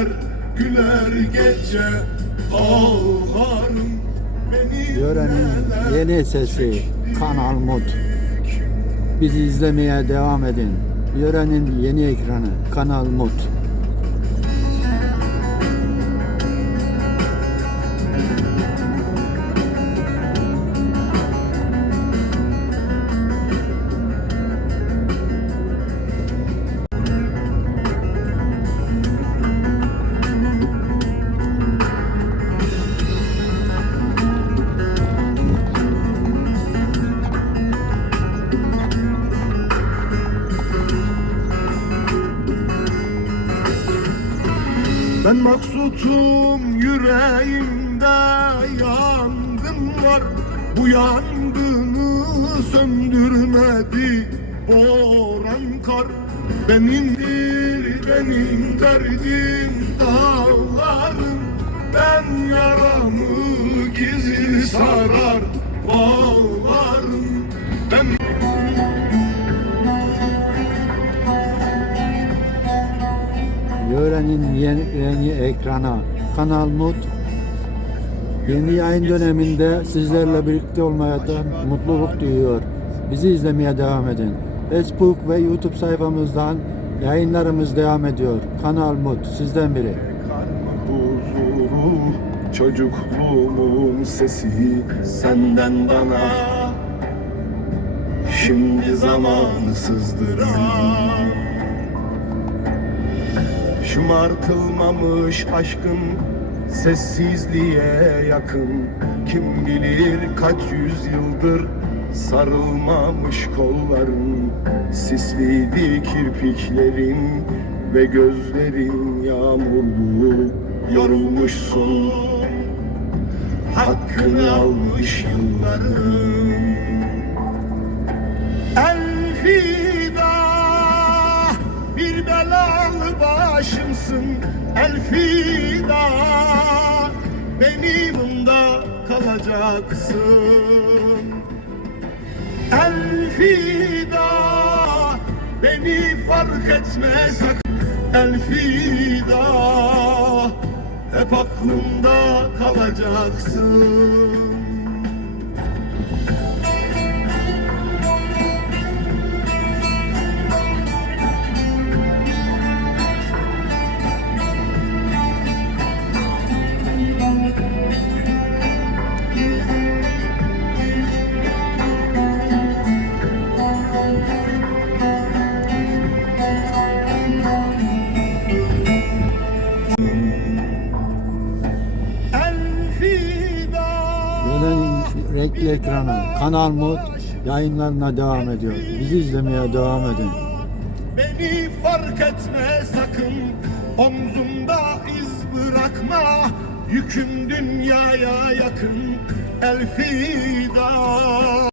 güler güler gece ağlarım Yörenin yeni sesi Kanal Mut. Bizi izlemeye devam edin. Yörenin yeni ekranı Kanal Mut. Ben maksutum yüreğimde yangın var. Bu yangını söndürmedi boran kar. Benimdir benim derdim dağlarım Ben yaramı gizli sarar Yörenin yeni, ekranı Kanal Mut. Yeni yayın döneminde sizlerle birlikte olmaya da mutluluk duyuyor. Bizi izlemeye devam edin. Facebook ve YouTube sayfamızdan yayınlarımız devam ediyor. Kanal Mut sizden biri. Çocukluğumun sesi senden bana Şimdi zamanı sızdıran Şımartılmamış aşkın sessizliğe yakın. Kim bilir kaç yüzyıldır sarılmamış kolların Sisliydi kirpiklerin ve gözlerin yağmurlu Yorulmuşsun. Hakkını almış yılların başımsın Elfida. Benim yanımda kalacaksın. Elfida. Beni fark etme sakın. Elfida. Hep aklımda kalacaksın Yörenin renkli ekranı Kanal Mut yayınlarına devam ediyor. Bizi izlemeye devam edin. Beni fark etme sakın. Omzumda iz bırakma. Yüküm dünyaya yakın. Elfida